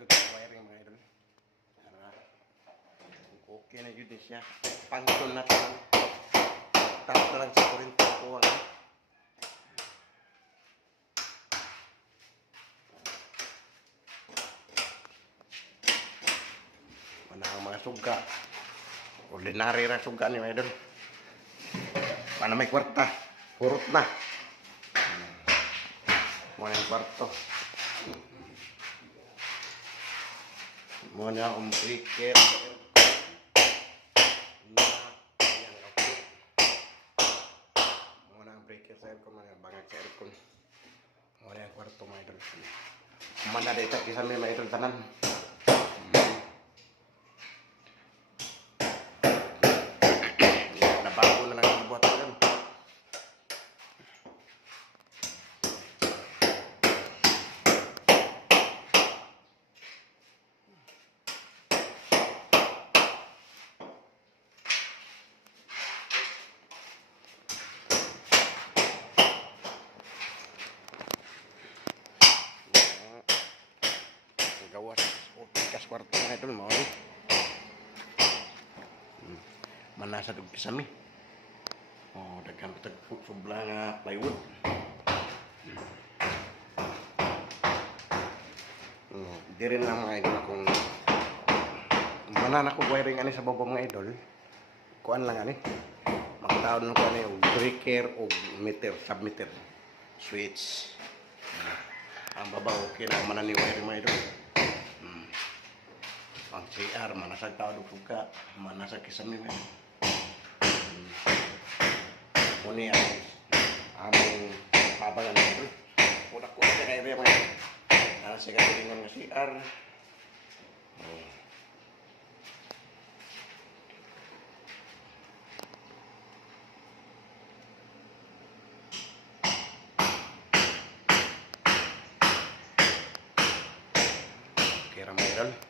good sa wiring mga idol. Okay na yun siya. Function na ito. Tapos na lang sa kurinto ko. Mana ang mga suga. Ordinary ra suga ni mga idol. Mana may kwarta. Purot na. Muna yung kwarto. Muna akong breaker. Muna ang breaker sa aircon. Muna ang bangag sa aircon. Muna yung kwarto mga idol. Mana dito kisah may mga idol tanan. Nabago na lang ang buhat ko dyan. Gawas kas kwarto na idol mo. Manasa dug kisami. Oh, daghan tag subla nga plywood. Diri na mga idol kung manan ako wiring ani sa baba mga idol. Kuan lang ani. Makataon ko ani og breaker og meter, submeter, switch. Ang baba okay na manan ni wiring mga idol. Ang CR, manasag tao dugtog ka, manasag kisami man. Muni ang aming pabangan nito. Udak ko sa kaya mga nasa katilingon ng CR. Okay, ramay idol.